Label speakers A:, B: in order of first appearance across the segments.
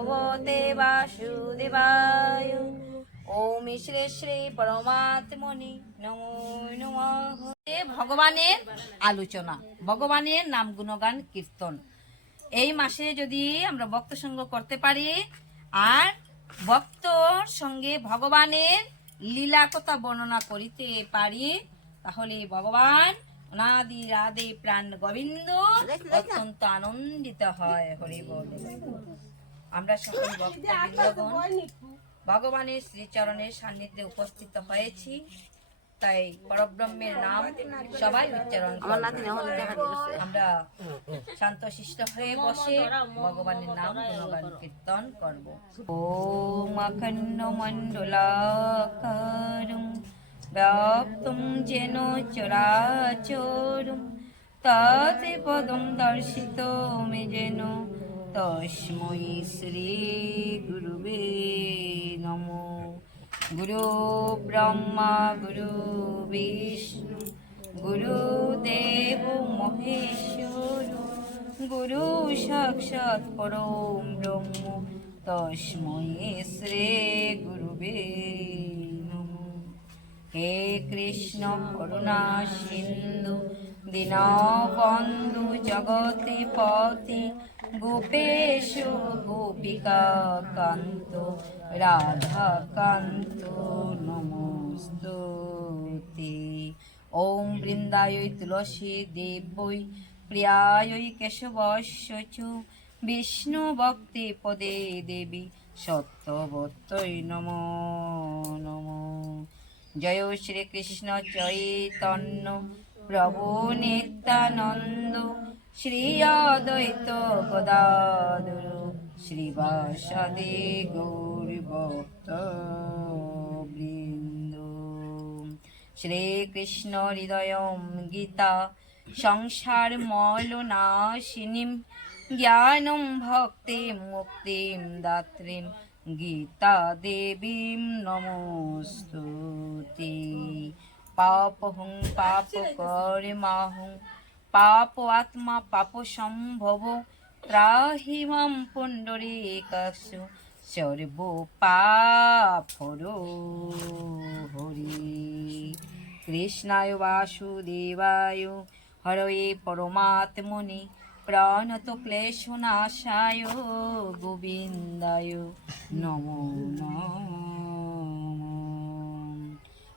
A: ভগবতে বাসুদেবায়। ওম শ্রী শ্রী পরমাত্মনি নমো নমঃ। ভগবানের আলোচনা ভগবানের নাম গুণগান কীর্তন। এই মাসে যদি আমরা ভক্ত সঙ্গ করতে পারি আর ভক্তর সঙ্গে ভগবানের লীলা কথা বর্ণনা করিতে পারি তাহলে ভগবান অনাদি রাধে প্রাণ গোবিন্দ অত্যন্ত আনন্দিত হয় হরি বল। আমরা সকল ভক্তবৃন্দগণ ভগবানের শ্রীচরণের সান্নিধ্যে উপস্থিত হয়েছি। তাই পরব্রহ্মের নাম সবাই উচ্চারণ আমরা শান্ত শিষ্ট হয়ে বসে ভগবানের নাম গুণগান কীর্তন করব। ওম অখণ্ড মণ্ডলাকারম ব্যাপ্তম যেন চরাচরম তাতে পদম দর্শিত মে যেন তস্মৈ শ্রী গুরুবে নমো গুরু ব্রহ্মা গুরু বিষ্ণু গুরুদেব মহেশ্বর গুরু সাক্ষাৎ পরম ব্রহ্ম তস্মৈ শ্রী গুরুবে হে কৃষ্ণ করুণা সিন্ধু দীনবন্ধু জগতে পতি গোপেশ, গোপিকা কান্ত, রাধা কান্ত, নমস্তুতে। ওম বৃন্দায় তুলসী দেবৈ, প্রিয়ায় কেশবস্য চ বিষ্ণু ভক্তি পদে দেবী সত্যবত্তৈ নমো নমো। জয় শ্রীকৃষ্ণ চৈতন্য। প্রভু নিত্যানন্দ, শ্রী অদ্বৈত গদাধর শ্রীবাসাদি গৌরী ভক্ত বৃন্দ শ্রীকৃষ্ণ হৃদয় গীতা, সংসার মল নাশিনীম, জ্ঞানম ভক্তিম মুক্তিম দাত্রীম গীতা দেবীম নমস্তুতে। পাপহং পাপ কর্মাহং পাপ আত্মা পাপ সম্ভব। ত্রাহি মাম পুণ্ডরীকাশু সর্ব পাপরো হরি। কৃষ্ণায় বাসুদেবায় হরয়ে পরমাত্মনি প্রণত ক্লেশনাশায় গোবিন্দায় নমো নমঃ।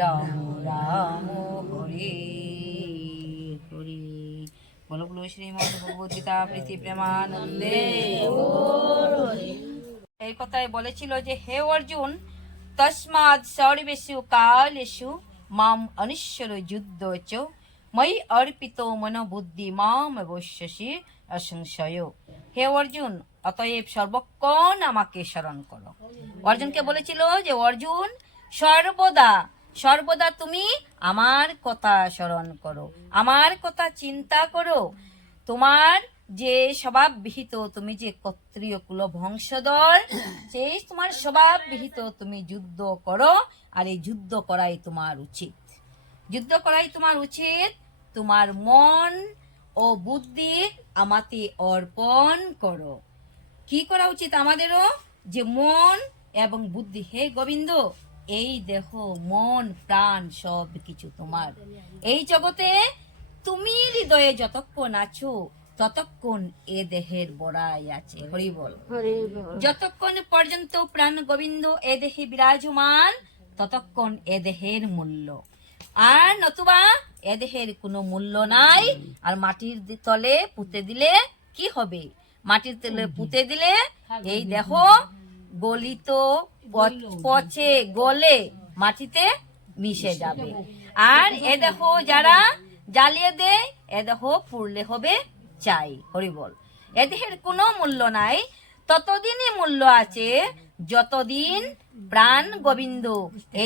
A: রাম রাম, হরে হরে। বলো বলো শ্রীমদ ভগবত গীতা প্রীতি প্রেমানন্দে। এই কথায় বলেছিল যে, হে অর্জুন, তস্মাৎ সর্বেষু কালেষু, মাম অনিশ্বর যুদ্ধ চ মই অর্পিত মন বুদ্ধি মাম অবশ্যসী অসংশয়। হে অর্জুন, অতএব সর্বক্ষণ আমাকে স্মরণ করো। অর্জুনকে বলেছিল যে, অর্জুন, সর্বদা সর্বদা তুমি আমার কথা স্মরণ করো, আমার কথা চিন্তা করো। তোমার যে স্বভাব বিহিত, তুমি যে ক্ষত্রিয় কুল বংশধর, সেই তোমার স্বভাব বিহিত তুমি যুদ্ধ করো আর এই যুদ্ধ করাই তোমার উচিত। যুদ্ধ করাই তোমার উচিত, তোমার মন ও বুদ্ধি আমাতে অর্পণ করো। কি করা উচিত আমাদেরও? যে মন এবং বুদ্ধি, হে গোবিন্দ এই দেহ মন প্রাণ সব কিছু তোমার। এই জগতে তুমি হৃদয়ে যতক্ষণ আছো ততক্ষণ এ দেহের বড়াই আছে। হরি বল। যতক্ষণ পর্যন্ত প্রাণ গোবিন্দ এ দেহে বিরাজমান ততক্ষণ এ দেহের মূল্য। আর নতুবা এ দেহের কোনো মূল্য নাই আর মাটির তলে পুঁতে দিলে কি হবে? মাটির তলে পুঁতে দিলে এই দেহ গলিত পচে গলে মাটিতে মিশে যাবে। আর এ দেখো যারা জ্বালিয়ে দেয় এ দেখো পুড়লে হবে চাই। হরি বল। এ দেহের কোনো মূল্য নাই ততদিনই মূল্য আছে যতদিন প্রাণ গোবিন্দ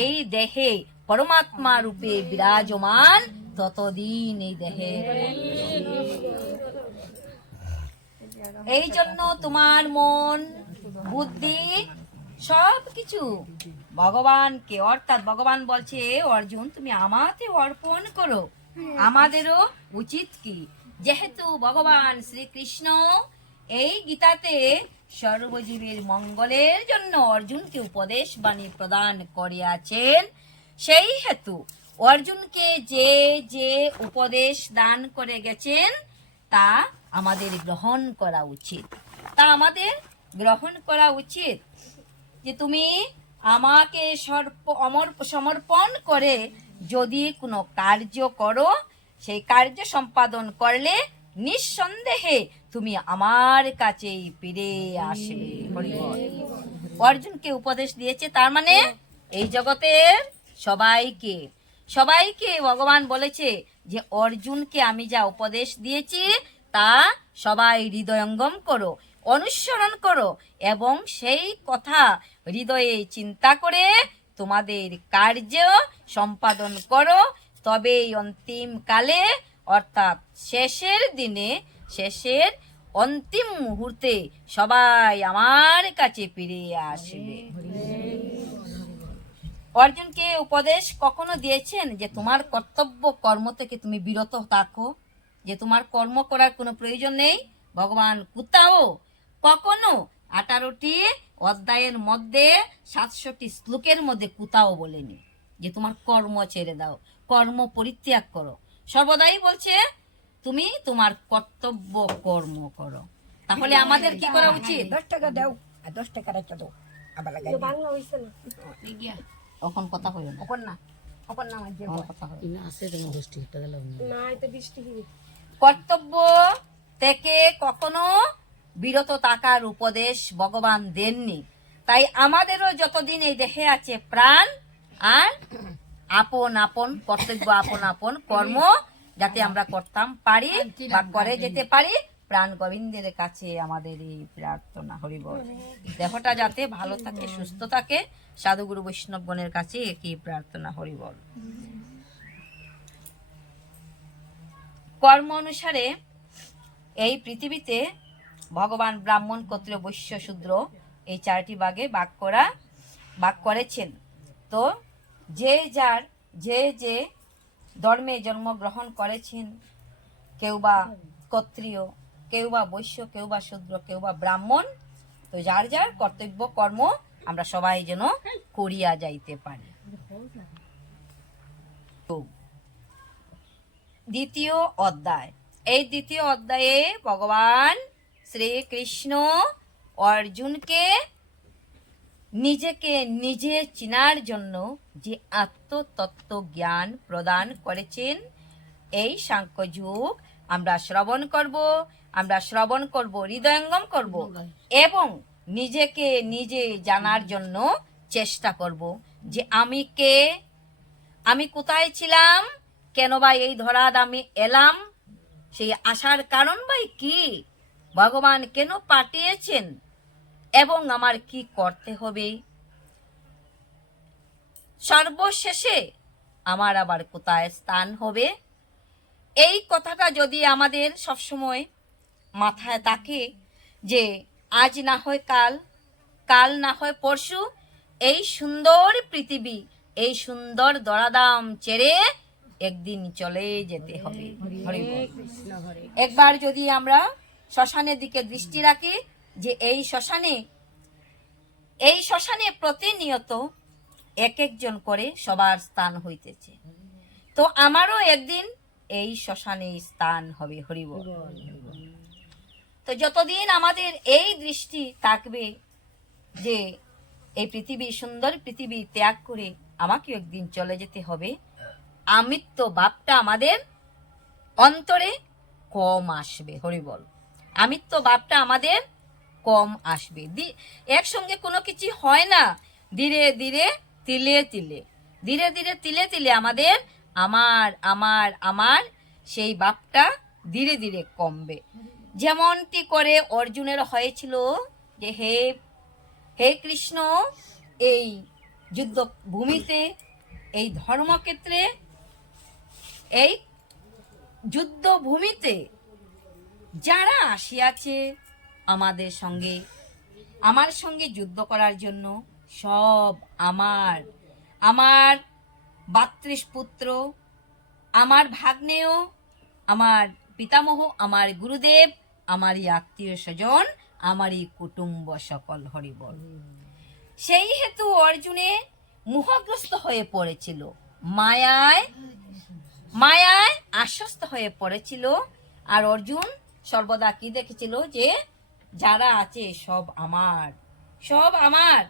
A: এই দেহে পরমাত্মা রূপে বিরাজমান ততদিন এই দেহে। এই জন্য তোমার মন বুদ্ধি সব কিছু ভগবানকে, অর্থাৎ ভগবান বলছে অর্জুন, তুমি আমাকে অর্পণ করো। আমাদেরও উচিত কি? যেহেতু ভগবান শ্রীকৃষ্ণ এই গীতাতে সর্বজীবের মঙ্গলের জন্য অর্জুনকে উপদেশ বাণী প্রদান করিয়াছেন, সেই হেতু অর্জুনকে যে যে উপদেশ দান করে গেছেন, তা আমাদের গ্রহণ করা উচিত। তা আমাদের গ্রহণ করা উচিত যে তুমি আমাকে সর্প, অমর, সমর্পণ করে যদি কোনো কার্য করো, সেই কার্য সম্পাদন করলে নিঃসন্দেহে তুমি আমার কাছেই ফিরে বল। অর্জুনকে উপদেশ দিয়েছে, তার মানে এই জগতের সবাইকে সবাইকে ভগবান বলেছে যে অর্জুনকে আমি যা উপদেশ দিয়েছি, তা সবাই হৃদয়ঙ্গম করো অনুসরণ করো এবং সেই কথা হৃদয়ে চিন্তা করে তোমাদের কার্য সম্পাদন করো। তবেই অন্তিম কালে, অর্থাৎ শেষের দিনে, শেষের অন্তিম মুহূর্তে সবাই আমার কাছে ফিরে আসবে। অর্জুনকে উপদেশ কখনো দিয়েছেন যে তোমার কর্তব্য কর্ম থেকে তুমি বিরত থাকো, যে তোমার কর্ম করার কোনো প্রয়োজন নেই? ভগবান কোথাও কখনো আঠারোটি অধ্যায়ের মধ্যে সাতশোটি শ্লোকের মধ্যে কোথাও বলেনি যে তোমার কর্ম ছেড়ে দাও কর্ম পরিত্যাগ করো। সর্বদাই বলছে তুমি তোমার কর্তব্য কর্ম করো। তাহলে আমাদের কি করা উচিত?
B: দশ টাকা দাও আর দশ টাকা রেখে দাও আবার লাগাই দিও।
A: তখন কথা হইল না।
B: না না আমার
A: কথা হইল না। কর্তব্য থেকে কখনো বিরত থাকার উপদেশ ভগবান দেননি। তাই আমাদেরও যতদিন এই দেহে আছে প্রাণ আর আপন আপন, কর্তব্য আপন আপন কর্ম যাতে আমরা করতাম পারি বা করে যেতে পারি। প্রাণ গোবিন্দের কাছে আমাদের এই প্রার্থনা হরিবল দেহটা যাতে ভালো থাকে, সুস্থ থাকে, সাধুগুরু বৈষ্ণবগণের কাছে একই প্রার্থনা হরিবল কর্ম অনুসারে এই পৃথিবীতে ভগবান ব্রাহ্মণ ক্ষত্রিয় বৈশ্য শূদ্র এই চারটি ভাগে ভাগ করা ভাগ করেছেন। তো যে যার, যে যে ধর্মে জন্মগ্রহণ করেছেন, কেউ বা ক্ষত্রিয় কেউ বা বৈশ্য, কেউ বা শূদ্র, কেউ বা ব্রাহ্মণ, তো যার যার কর্তব্য, কর্ম আমরা সবাই যেন করিয়া যাইতে পারি। দ্বিতীয় অধ্যায়। এই দ্বিতীয় অধ্যায়ে ভগবান শ্রীকৃষ্ণ অর্জুনকে নিজেকে নিজে চিনার জন্য যে আত্মতত্ত্ব জ্ঞান প্রদান করেছেন, এই সাংখ্য যুগ আমরা শ্রবণ করব, আমরা শ্রবণ করব, হৃদয়ঙ্গম করব এবং নিজেকে নিজে জানার জন্য চেষ্টা করব যে আমি কে, আমি কোথায় ছিলাম কেন বা এই ধরাদ আমি এলাম, সেই আসার কারণ ভাই কি? ভগবান কেন পাঠিয়েছেন? এবং আমার কি করতে হবে? সর্বশেষে আমার আবার কোথায় স্থান হবে? এই কথাটা যদি আমাদের সবসময় মাথায় থাকে যে আজ না হয় কাল কাল না হয় পরশু এই সুন্দর পৃথিবী এই সুন্দর দরাদাম ছেড়ে একদিন চলে যেতে হবে। একবার যদি আমরা শ্মশানের দিকে দৃষ্টি রাখি যে এই শ্মশানে এই শ্মশানে প্রতিনিয়ত এক একজন করে সবার স্থান হইতেছে। তো আমারও একদিন এই শ্মশানে স্থান হবে হরিব তো যতদিন আমাদের এই দৃষ্টি থাকবে যে এই পৃথিবী, সুন্দর পৃথিবী ত্যাগ করে আমাকে একদিন চলে যেতে হবে আমিত্ব ভাবটা আমাদের অন্তরে কম আসবে হরিবল আমিত্ব ভাবটা আমাদের কম আসবে। একসঙ্গে কোনো কিছু হয় না। ধীরে ধীরে, তিলে তিলে। ধীরে ধীরে, তিলে তিলে আমাদের আমার আমার আমার সেই বাপটা ধীরে ধীরে কমবে। যেমনটি করে অর্জুনের হয়েছিল যে, হে হে কৃষ্ণ, এই যুদ্ধ ভূমিতে এই ধর্মক্ষেত্রে, এই যুদ্ধ ভূমিতে যারা আসিয়াছে আমাদের সঙ্গে, আমার সঙ্গে যুদ্ধ করার জন্য সব আমার। আমার বাত্রিশ পুত্র, আমার ভাগ্নেয় আমার পিতামহ, আমার গুরুদেব, আমারই আত্মীয় স্বজন, আমারই কুটুম্ব সকল হরিবল। সেই হেতু অর্জুনে মোহগ্রস্ত হয়ে পড়েছিল। মায়ায় মায়ায় আশ্বস্ত হয়ে পড়েছিল। আর অর্জুন সর্বদা কি দেখেছিল যে, যারা আছে সব আমার সব আমার।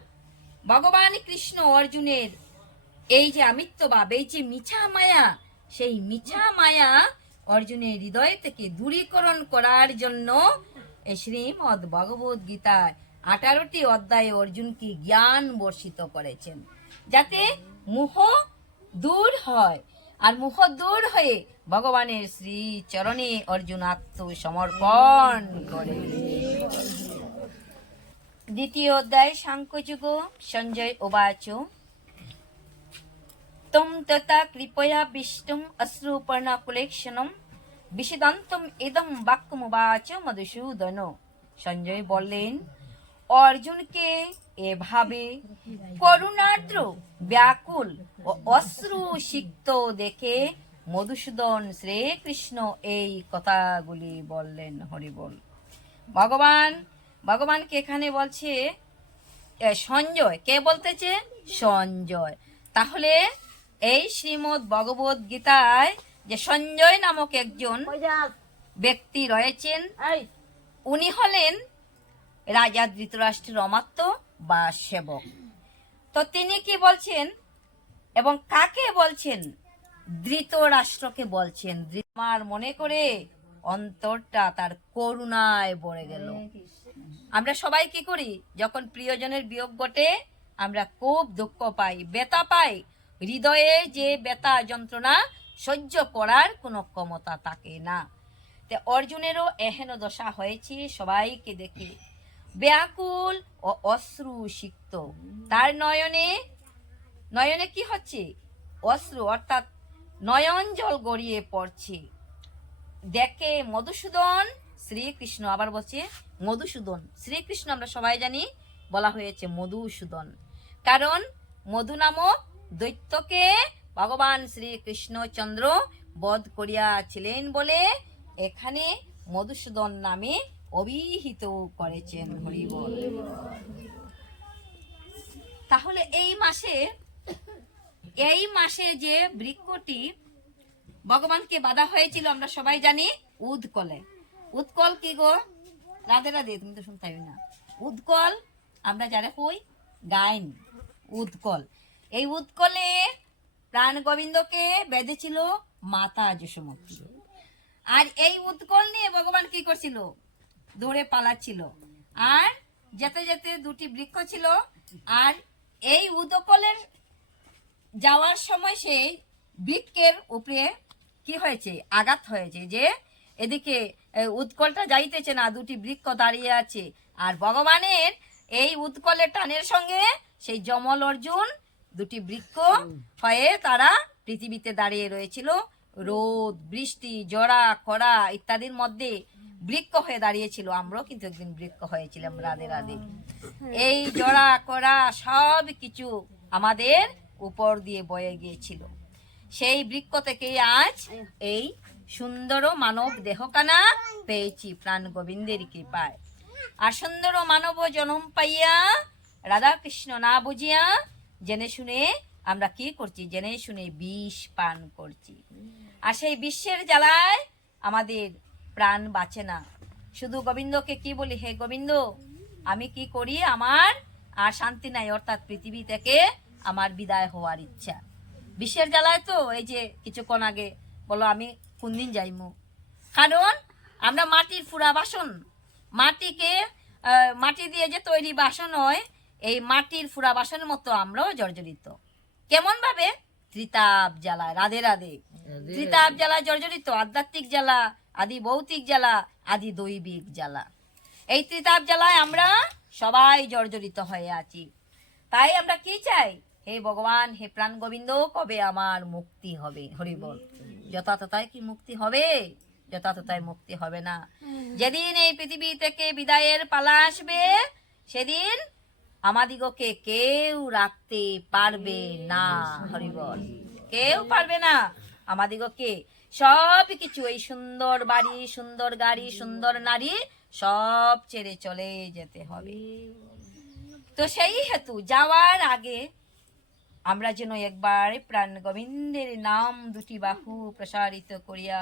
A: ভগবান কৃষ্ণ অর্জুনের এই যে আমিত্বভাব এই যে মিছা মায়া, সেই মিছা মায়া অর্জুনের হৃদয় থেকে দূরীকরণ করার জন্য শ্রীমদ ভগবত গীতায় আঠারোটি অধ্যায়ে অর্জুনকে জ্ঞান বর্ষিত করেছেন, যাতে মোহ দূর হয়। আর মোহ দূর হয়ে ভগবানের শ্রী চরণে অর্জুন আত্মসমর্পণ করে। দ্বিতীয় অধ্যায়, সাংখ্যযুগ, সঞ্জয় উবাচ। তম তথা কৃপয়া বিষ্টুম বিষ্টম অশ্রুপর্ণকুলেক্ষণম বিষিদন্তম ইদম বাক্যমুবাচ মধুসূদন। সঞ্জয় বললেন, অর্জুনকে এভাবে করুণার্দ্র ব্যাকুল ও অশ্রু সিক্ত দেখে মধুসূদন শ্রীকৃষ্ণ এই কথাগুলি বললেন হরিবল। ভগবান ভগবানকে এখানে বলছে? সঞ্জয়। কে বলতেছে? সঞ্জয়। তাহলে এই শ্রীমদ ভগবত গীতায় যে সঞ্জয় নামক একজন ব্যক্তি রয়েছেন উনি হলেন রাজা ধৃতরাষ্ট্রের অমাত্য। বা সেবক। তো তিনি কি বলছেন এবং কাকে বলছেন? ধৃতরাষ্ট্রকে বলছেন। ধৃ- আমার মনে করে অন্তরটা তার করুণায় ভরে গেল। আমরা সবাই কি করি? যখন প্রিয়জনের বিয়োগ ঘটে, আমরা খুব দুঃখ পাই, ব্যথা পাই। হৃদয়ে যে ব্যথা যন্ত্রণা সহ্য করার কোনো ক্ষমতা থাকে না। তে অর্জুনেরও এহেন দশা হয়েছে, সবাইকে দেখে। ব্যাকুল ও অশ্রু সিক্ত তার নয়নে নয়নে কি হচ্ছে? অশ্রু, অর্থাৎ নয়ন জল গড়িয়ে পড়ছে। দেখে মধুসূদন, শ্রীকৃষ্ণ, আবার বলছে মধুসূদন। শ্রীকৃষ্ণ আমরা সবাই জানি, বলা হয়েছে মধুসূদন। কারণ মধু নামক দৈত্যকে ভগবান শ্রীকৃষ্ণচন্দ্র বধ করিয়াছিলেন বলে এখানে মধুসূদন নামে অভিহিত করেছেন হরিবল। তাহলে এই মাসে এই মাসে যে বৃক্ষটি ভগবানকে বাধা হয়েছিল আমরা সবাই জানি উৎকলে। উৎকল কি গো? রাধে রাধে তুমি তো শুনতে না। উৎকল আমরা যারা হই গাইন। উৎকল। এই উৎকলে প্রাণ গোবিন্দকে বেঁধেছিল মাতা যশোমতী। আর এই উৎকল নিয়ে ভগবান কি করছিল? দৌড়ে পালাচ্ছিল। আর যেতে যেতে দুটি বৃক্ষ ছিল। আর এই উদকলের যাওয়ার সময় সেই বৃক্ষের উপরে কি হয়েছে? আঘাত হয়েছে যে এদিকে উৎকলটা যাইতেছে না, দুটি বৃক্ষ দাঁড়িয়ে আছে। আর ভগবানের এই উৎকলের টানের সঙ্গে সেই জমল অর্জুন, দুটি বৃক্ষ হয়ে তারা পৃথিবীতে দাঁড়িয়ে রয়েছিল। রোদ, বৃষ্টি, জরা, খরা ইত্যাদির মধ্যে বৃক্ষ হয়ে দাঁড়িয়েছিল আমরাও কিন্তু একদিন বৃক্ষ হয়েছিলাম রাধে রাধে। এই জরা করা সব কিছু আমাদের উপর দিয়ে বয়ে গিয়েছিল। সেই বৃক্ষ থেকে আজ এই সুন্দর মানব দেহকানা পেয়েছি প্রাণ গোবিন্দের কৃপায়। আর সুন্দর মানব জনম পাইয়া রাধা কৃষ্ণ না বুঝিয়া জেনে শুনে আমরা কি করছি? জেনে শুনে বিষ পান করছি। আর সেই বিশ্বের জ্বালায় আমাদের প্রাণ বাঁচে না। শুধু গোবিন্দকে কি বলি হে গোবিন্দ আমি কি করি আমার? আর শান্তি নাই অর্থাৎ পৃথিবী থেকে আমার বিদায় হওয়ার ইচ্ছা। বিশ্বের জ্বালায় তো এই যে কিছুক্ষণ আগে বলো আমি কোন দিন যাইমু? কারণ আমরা মাটির ফুরা বাসন মাটিকে মাটি দিয়ে যে তৈরি বাসন হয় এই মাটির ফুরা বাসনের মতো আমরাও জর্জরিত। কেমন ভাবে ত্রিতাপ জ্বালায় রাধে রাধে। ত্রিতাপ জ্বালা জর্জরিত আধ্যাত্মিক জ্বালা আদি ভৌতিক জ্বালা, আদি দৈবিক জ্বালা। এই ত্রিতাপ জ্বালায় আমরা সবাই জর্জরিত হয়ে আছি। তাই আমরা কি চাই? হে ভগবান, হে প্রাণ গোবিন্দ, কবে আমার মুক্তি হবে? হরি বল। যথাতথায় কি মুক্তি হবে? যথাতথায় মুক্তি হবে না। যেদিন এই পৃথিবী থেকে বিদায়ের পালা আসবে, সেদিন আমাদিগকে কেউ রাখতে পারবে না। হরিবল কেউ পারবে না। আমাদিগকে সব কিছু এই সুন্দর বাড়ি, সুন্দর গাড়ি, সুন্দর নারী, সব ছেড়ে চলে যেতে হবে। তো সেই হেতু যাওয়ার আগে আমরা যেন একবার প্রাণ গোবিন্দের নাম দুটি বাহু প্রসারিত করিয়া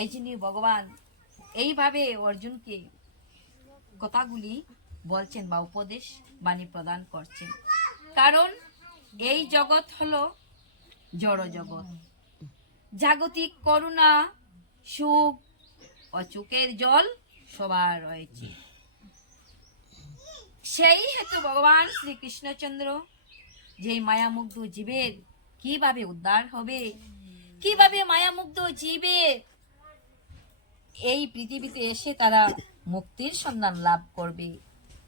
A: এই জন্য ভগবান, এইভাবে অর্জুনকে কথাগুলি বলছেন বা উপদেশ বাণী প্রদান করছেন। কারণ এই জগৎ হলো জড় জগৎ জাগতিক করুণা, সুখ ও চোখের জল সবার রয়েছে। সেই হেতু ভগবান শ্রীকৃষ্ণচন্দ্র যে মায়ামুগ্ধ জীবের কীভাবে উদ্ধার হবে, কীভাবে মায়ামুগ্ধ জীবের এই পৃথিবীতে এসে তারা মুক্তির সন্ধান লাভ করবে?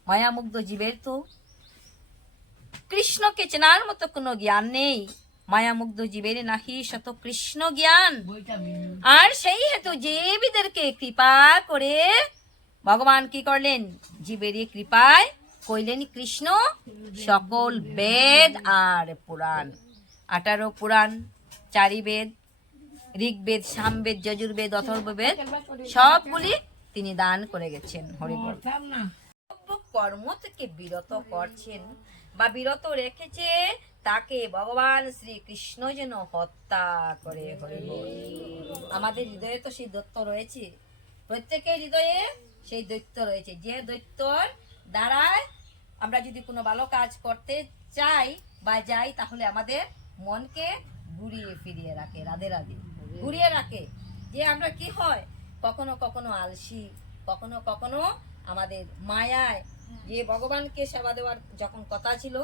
A: মায়ামুগ্ধ জীবের তো কৃষ্ণকে চেনার মতো কোনো জ্ঞান নেই। মায়ামুগ্ধ জীবের নাহি শত কৃষ্ণ জ্ঞান। আর সেই হেতু জীবীদেরকে কৃপা করে ভগবান কি করলেন? জীবের কৃপায় কইলেন কৃষ্ণ সকল বেদ আর পুরাণ। আঠারো পুরাণ চারি বেদ ঋগ্বেদ সামবেদ যজুর্বেদ অথর্ববেদ সবগুলি তিনি দান করে গেছেন হরিবল। কর্ম থেকে বিরত করছেন বা বিরত রেখেছে তাকে ভগবান শ্রীকৃষ্ণ যেন হত্যা করে আমাদের হৃদয়ে তো সেই দৈত্য রয়েছে। প্রত্যেকের হৃদয়ে সেই দৈত্য রয়েছে। যে দৈত্যর দ্বারায় আমরা যদি কোনো ভালো কাজ করতে চাই বা যাই, তাহলে আমাদের মনকে ঘুরিয়ে ফিরিয়ে রাখে, রাধে রাধে। ঘুরিয়ে রাখে। যে আমরা কি হয়? কখনো কখনো আলসি, কখনো কখনো আমাদের মায়ায়। যে ভগবানকে সেবা দেওয়ার যখন কথা ছিল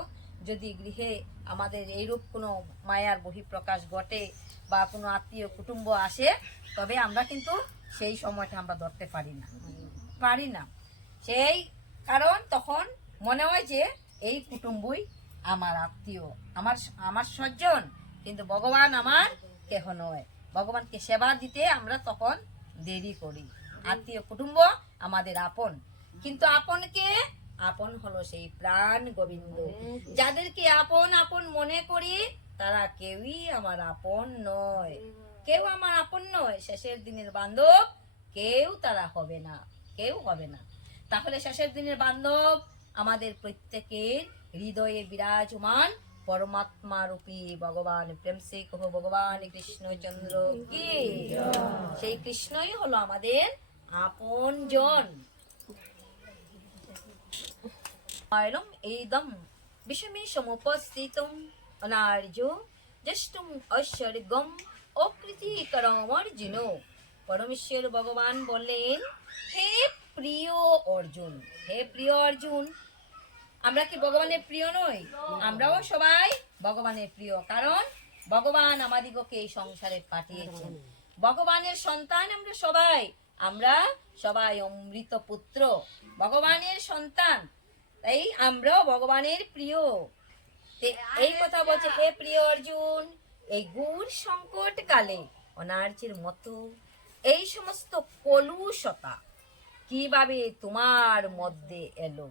A: যদি গৃহে আমাদের এইরূপ কোনো মায়ার বহিঃপ্রকাশ ঘটে বা কোনো আত্মীয় কুটুম্ব আসে, তবে আমরা কিন্তু সেই সময়টা আমরা ধরতে পারি না। পারি না। সেই কারণ তখন মনে হয় যে এই কুটুম্বই আমার আত্মীয়, আমার আমার সজ্জন কিন্তু ভগবান আমার কেহ নয়। ভগবানকে সেবা দিতে আমরা তখন দেরি করি। আত্মীয় কুটুম্ব আমাদের আপন। কিন্তু আপনকে আপন হলো সেই প্রাণ গোবিন্দ। যাদেরকে আপন আপন মনে করি তারা কেউই আমার আপন নয়। কেউ আমার আপন নয় শেষের দিনের বান্ধব কেউ তারা হবে না কেউ হবে না। তাহলে শেষের দিনের বান্ধব আমাদের প্রত্যেকের হৃদয়ে বিরাজমান পরমাত্মা রূপী ভগবান প্রেম সে কহ ভগবান কৃষ্ণচন্দ্র কি? সেই কৃষ্ণই হলো আমাদের আপন জন আয়লম এইদম বিষমে সমুপস্থিতম অনার্য জ্যেষ্ঠম ঐশ্বর্যম অকৃতিকরম অর্জুন পরমেশ্বর ভগবান বললেন হে প্রিয় অর্জুন হে প্রিয় অর্জুন আমরা কি ভগবানের প্রিয় নই আমরাও সবাই ভগবানের প্রিয় কারণ ভগবান আমাদিগকে এই সংসারে পাঠিয়েছেন। ভগবানের সন্তান আমরা সবাই। আমরা সবাই অমৃত পুত্র। ভগবানের সন্তান তাই আমরাও ভগবানের প্রিয়। এই কথা বলছে হে প্রিয় অর্জুন এই গুড় সংকট কালে অনার্যের মতো এই সমস্ত কলুষতা কীভাবে তোমার মধ্যে এলো?